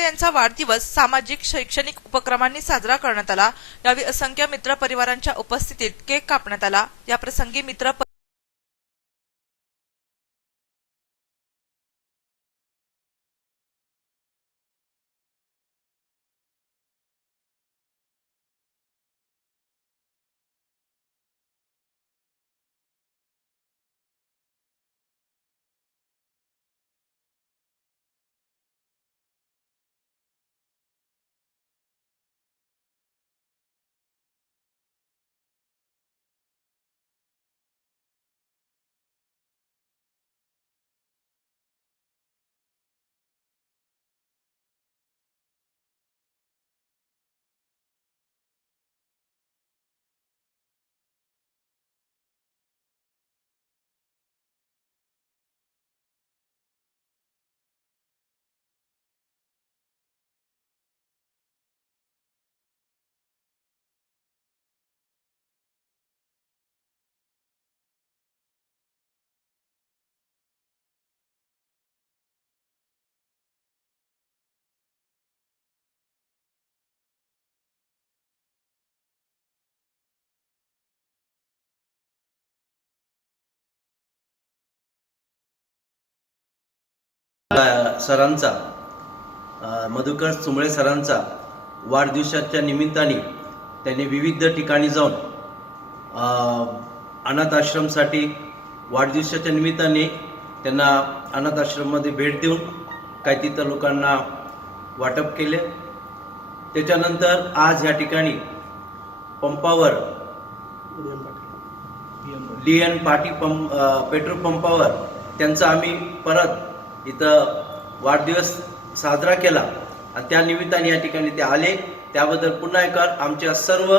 यांचा वाढदिवस सामाजिक शैक्षणिक उपक्रमांनी साजरा करण्यात आला. यावेळी असंख्य मित्र परिवारांच्या उपस्थितीत केक कापण्यात आला. याप्रसंगी मित्र सरांचा मधुकर चुंबळे सरांचा वाढदिवसाच्या निमित्ताने त्यांनी विविध ठिकाणी जाऊन अनाथ आश्रमसाठी वाढदिवसाच्या निमित्ताने त्यांना अनाथ आश्रममध्ये भेट देऊन काही तिथं लोकांना वाटप केले. त्याच्यानंतर आज या ठिकाणी पंपावर डी एन पाटी पंप पेट्रोल पंपावर त्यांचा आम्ही परत इथं वाढदिवस साजरा केला. आणि त्या निमित्ताने या ठिकाणी ते आले. त्याबद्दल पुन्हा एक आमच्या सर्व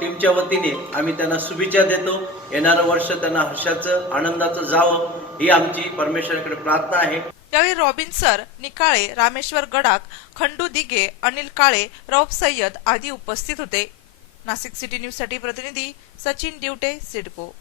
टीमच्या वतीने आम्ही त्यांना शुभेच्छा देतो. येणारं वर्ष त्यांना हर्षाचं आनंदाचं जावं ही आमची परमेश्वराकडे प्रार्थना आहे. यावेळी रॉबिन सर निकाळे रामेश्वर गडाख खंडू दिगे अनिल काळे रौफ सय्यद आदी उपस्थित होते. नाशिक सिटी न्यूजसाठी प्रतिनिधी सचिन दिवटे सिडको.